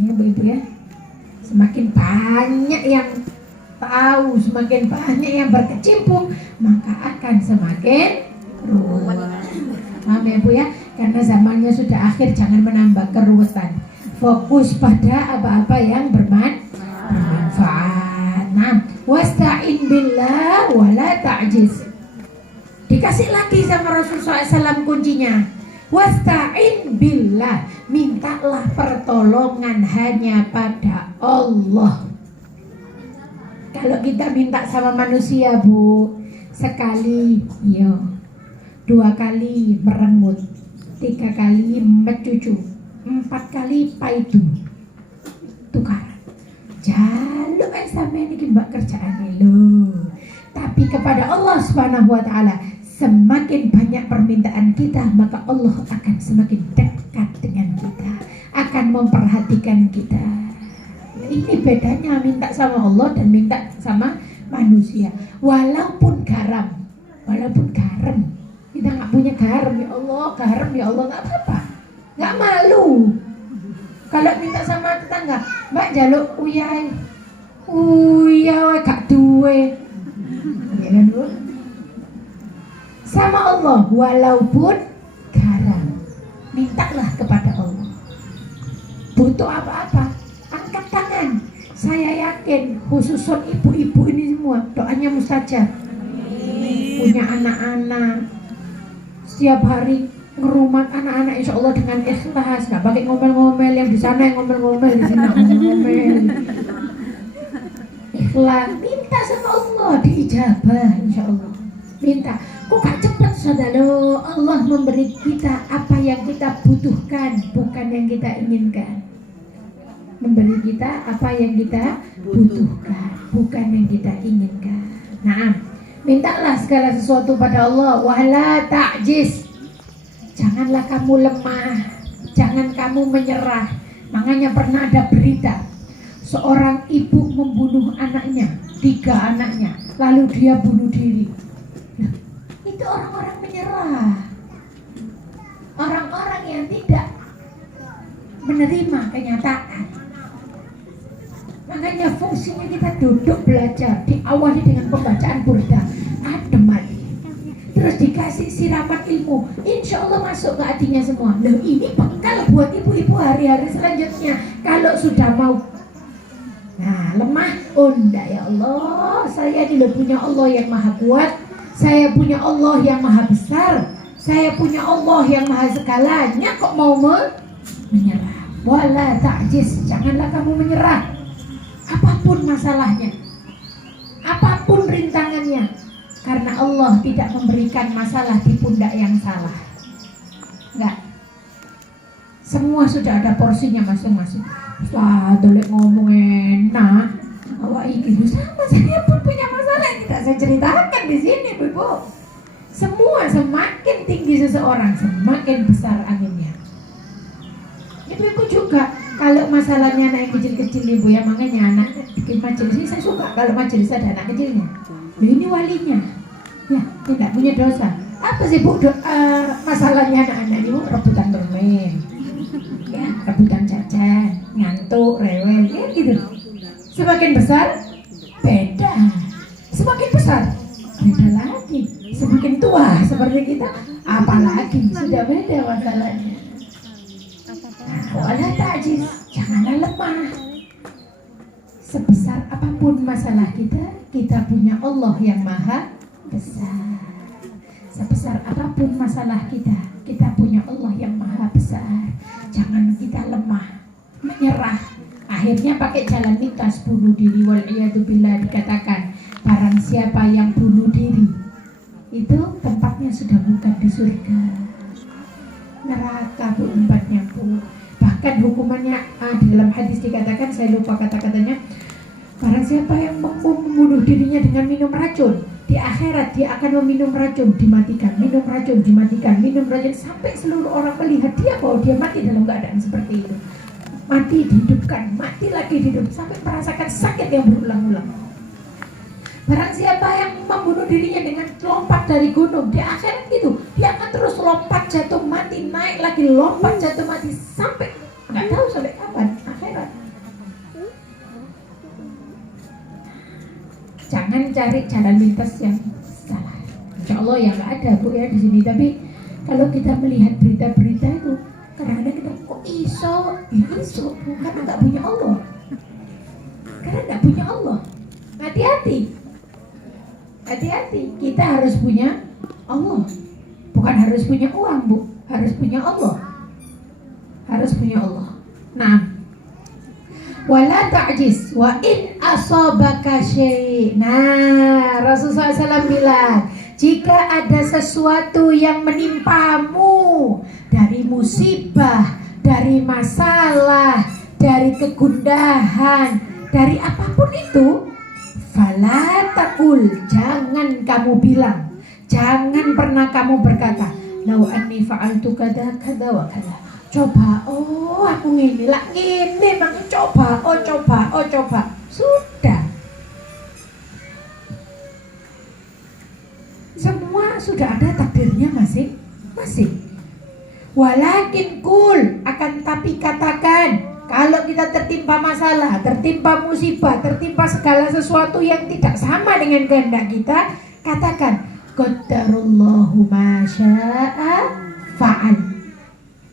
Ya Bu-ibu ya. Semakin banyak yang tahu, semakin banyak yang berkecimpung, maka akan semakin ruwet. Paham ya Bu ya? Karena zamannya sudah akhir, jangan menambah keruwetan. Fokus pada apa-apa yang bermanfaat. Nah, wasta'in billah wala ta'jiz. Dikasih lagi sama Rasulullah SAW kuncinya. Wasta'in billah, mintalah pertolongan hanya pada Allah. Kalau kita minta sama manusia Bu, sekali yo, 2 kali merengut, 3 kali mencucu, 4 kali paidu, tukar. Jaluk sampai ini mbak kerjaan lo. Tapi kepada Allah Subhanahu Wa Taala, semakin banyak permintaan kita, maka Allah akan semakin dekat dengan kita, akan memperhatikan kita. Ini bedanya minta sama Allah dan minta sama manusia. Walaupun garam, kita nggak punya garam ya Allah, nggak apa-apa, nggak malu. Kalau minta sama tetangga, mbak jaluk uyai, gak duwe, ya kan Bu? Sama Allah, walaupun garam, mintalah kepada Allah. Butuh apa-apa, angkat tangan. Saya yakin khususon ibu-ibu ini semua doanya mustajab. Punya anak-anak, setiap hari ngerumat anak-anak insya Allah dengan ikhlas, nggak pakai ngomel-ngomel, yang di sana yang ngomel-ngomel, di sini ngomel-ngomel. Ikhlas, minta sama Allah diijabah insya Allah. Minta, kok gak cepat saudara? Allah memberi kita apa yang kita butuhkan, bukan yang kita inginkan. Memberi kita apa yang kita butuhkan, bukan yang kita inginkan. Nah, mintalah segala sesuatu pada Allah. Wala ta'jiz, janganlah kamu lemah, jangan kamu menyerah. Makanya pernah ada berita seorang ibu membunuh anaknya, 3 anaknya, lalu dia bunuh diri. Nah, itu orang-orang menyerah, orang-orang yang tidak menerima kenyataan. Makanya fungsinya kita duduk belajar, diawali dengan pembacaan burda, adem hati, terus dikasih siraman ilmu, insya Allah masuk ke hatinya semua. Loh, ini bekal buat ibu-ibu hari-hari selanjutnya. Kalau sudah mau lemah, enggak ya Allah, saya tidak punya Allah yang maha kuat, saya punya Allah yang maha besar, saya punya Allah yang maha segalanya, kok mau menyerah? Wala ta'jiz, janganlah kamu menyerah. Apapun masalahnya, apapun rintangannya, karena Allah tidak memberikan masalah di pundak yang salah. Enggak, semua sudah ada porsinya masing-masing. Wah, dolek ngomong enak, awak iki sama saya pun punya masalah yang tidak saya ceritakan di sini, Bu. Semua semakin tinggi seseorang, semakin besar anginnya. Ibu-ibu juga, kalau masalahnya anak yang kecil-kecil Ibu ya, makanya anak bikin majelis ini saya suka kalau majelis ada anak kecilnya. Loh, ini walinya, ya tidak punya dosa. Apa sih Bu masalahnya anak-anak Ibu? Rebutan permen, ya, rebutan jajan, ngantuk, rewel, ya gitu. Semakin besar beda, semakin besar beda lagi, semakin tua seperti kita apalagi sudah beda masalahnya. Wala ta'jiz, janganlah lemah. Sebesar apapun masalah kita, kita punya Allah yang maha besar. Sebesar apapun masalah kita, kita punya Allah yang maha besar. Jangan kita lemah, menyerah. Akhirnya pakai jalan lintas bunuh diri. Wal'iyadzubillah, dikatakan barang siapa yang bunuh diri, itu tempatnya sudah bukan di surga, neraka Bu, tempatnya Bu. Bahkan hukumannya di dalam hadis dikatakan, saya lupa kata-katanya, barang siapa yang membunuh dirinya dengan minum racun, di akhirat dia akan meminum racun, dimatikan, minum racun, dimatikan, minum racun, sampai seluruh orang melihat dia bahwa dia mati dalam keadaan seperti itu. Mati dihidupkan, mati lagi dihidup, sampai merasakan sakit yang berulang-ulang. Barang siapa yang membunuh dirinya dengan lompat dari gunung, di akhirat itu dia akan terus lompat jatuh mati, naik lagi lompat jatuh mati, sampai nggak tahu sampai kapan akhirat. jangan cari jalan lintas yang salah. Insya Allah ya nggak ada Bu ya di sini. Tapi kalau kita melihat berita-berita itu, kadang-kadang kita kok iso, ya iso, karena nggak punya Allah. Karena nggak punya Allah. Hati-hati. Hati-hati. Kita harus punya Allah. Bukan harus punya uang Bu, harus punya Allah. Harus punya Allah. Nah, wala ta'jiz wa in asabaka syai'. Nah, Rasulullah SAW bilang, jika ada sesuatu yang menimpamu dari musibah, dari masalah, dari kegundahan, dari apapun itu, fala taqul, jangan kamu bilang, jangan pernah kamu berkata, lau anni fa'altu kada kada wa kada. Coba, oh aku ngini lah, ngini bang, coba, oh coba, oh coba. Sudah. Semua sudah ada takdirnya masing-masing. Walakin kul, akan tapi katakan, kalau kita tertimpa masalah, tertimpa musibah, tertimpa segala sesuatu yang tidak sama dengan kehendak kita, katakan, qaddarullahu ma syaa fa'al.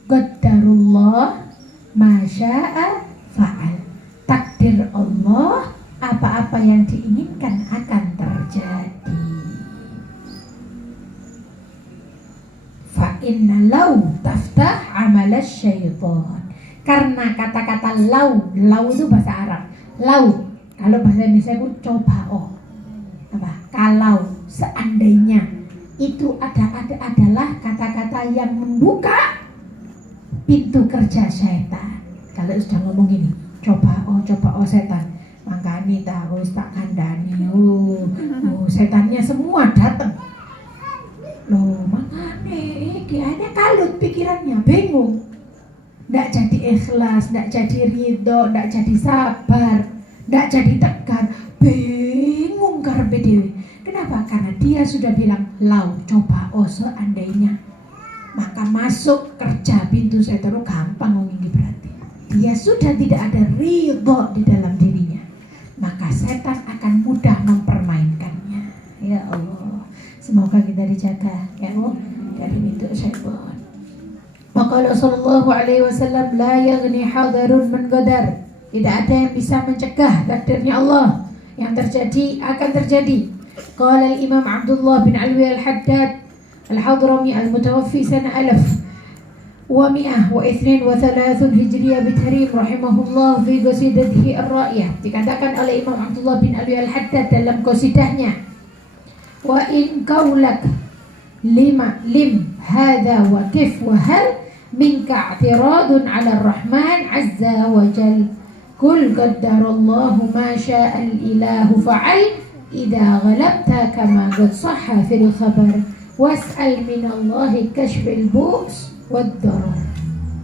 Qaddarullah ma syaa fa'al. Takdir Allah, apa-apa yang diinginkan akan terjadi. Fa inna law taftah amalas syaitan. Karena kata-kata lau itu bahasa Arab. Lau, kalau bahasa Indonesia itu coba, oh apa? Kalau, seandainya, itu adalah kata-kata yang membuka pintu kerja setan. Kalau sudah ngomong gini, coba oh setan, makanya tahu tak kandani, setannya semua datang. Loh, makanya kayaknya kalut pikirannya, bingung. Nggak jadi ikhlas, nggak jadi ridho, nggak jadi sabar, nggak jadi tegar, bingung karepe dhewe. Kenapa? Karena dia sudah bilang lau, coba, oh seandainya, maka masuk kerja pintu setan gampang ngomongin berarti. Dia sudah tidak ada ridho di dalam dirinya, maka setan akan mudah mempermainkannya. Ya Allah, semoga kita dijaga ya Allah dari pintu setan. Maka Rasulullah SAW, la yaghni hadarun man qadar. Tidak ada yang bisa mencegah takdirnya Allah. Yang terjadi akan terjadi. Qala al-Imam Abdullah bin Alwi al-Haddad al-Hadrami al-Mutawaffi sana 1132 Hijriyah Bitarim rahimahullah fi qasidatihi ar-Ra'iyah. Dikatakan oleh Imam Abdullah bin Alwi al-Haddad dalam qasidahnya, wa in qaulak lim hadha wa kif wa hal minka i'tiradun 'ala ar-Rahman 'azza wa jal. Kul qaddarallahu ma syaa al-ilahu fa'al idza ghalabta kama qad sahha fil khabar was'al min Allahi kashfil bu's wad darar.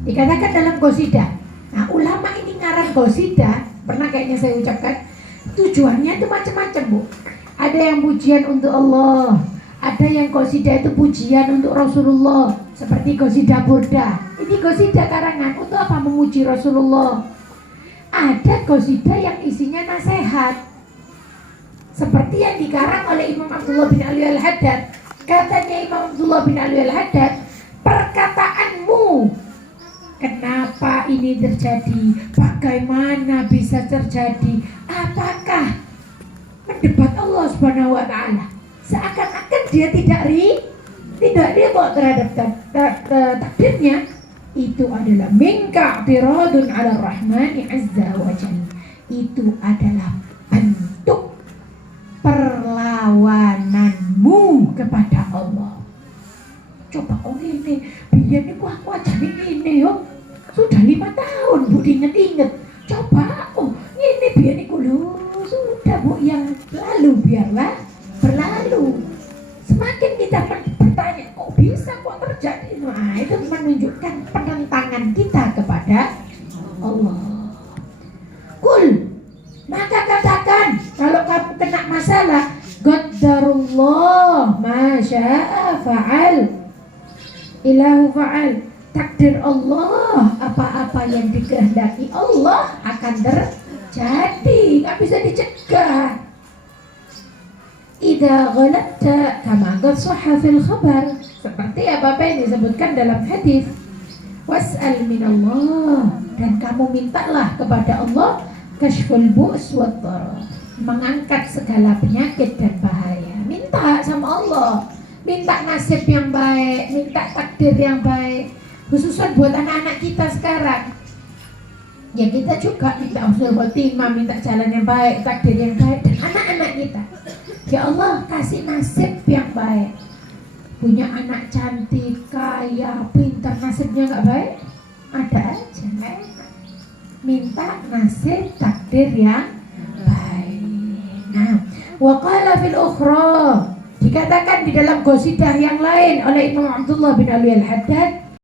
Dikatakan dalam qasidah. Nah, ulama ini ngarang qasidah, pernah kayaknya saya ucapkan, tujuannya itu macam-macam, Bu. Ada yang pujian untuk Allah, ada yang qasidah itu pujian untuk Rasulullah, seperti qasidah Burda. Ini qasidah karangan untuk apa? Memuji Rasulullah. Ada qasidah yang isinya nasihat, seperti yang dikarang oleh Imam Abdullah bin Ali al-Haddad. Katanya Imam Abdullah bin Ali al-Haddad, perkataanmu, kenapa ini terjadi? Bagaimana bisa terjadi? Apakah mendebat Allah Subhanahu wa taala? Seakan-akan dia tidak ridho terhadap takdirnya. Itu adalah minka i'tiradun 'ala ar-Rahmani 'azza wa jalla. Itu adalah bentuk perlawananmu kepada Allah. Coba ini biar aku aja ini yo. Sudah 5 tahun Bu diinget-inget. Coba ini biar aku loh. Sudah Bu, yang lalu biarlah berlalu. Semakin kita bertanya, kok bisa kok terjadi? Nah, itu menunjukkan penentangan kita kepada Allah. Kul, maka katakan, kalau kamu kena masalah, qaddarullah ma syaa fa'al. Ilahu fa'al. Takdir Allah, apa-apa yang dikehendaki Allah akan terjadi. Nggak bisa dicegah. idza ghalabta kama qad sahha fil khabar, seperti apa yang disebutkan dalam hadis. Was'al minallah, dan kamu mintalah kepada Allah kashful bu's wad dharar, mengangkat segala penyakit dan bahaya. Minta sama Allah, minta nasib yang baik, minta takdir yang baik, khususnya buat anak-anak kita sekarang. Ya kita juga minta husnul khotimah, minta jalan yang baik, takdir yang baik, dan anak-anak kita. Ya Allah kasih nasib yang baik. Punya anak cantik, kaya, pintar, nasibnya nggak baik, ada aja nggak enak. Minta nasib takdir yang baik. Nah, waqala fil ukhra, dikatakan di dalam qasidah yang lain oleh Imam Abdullah bin Ali al-Haddad,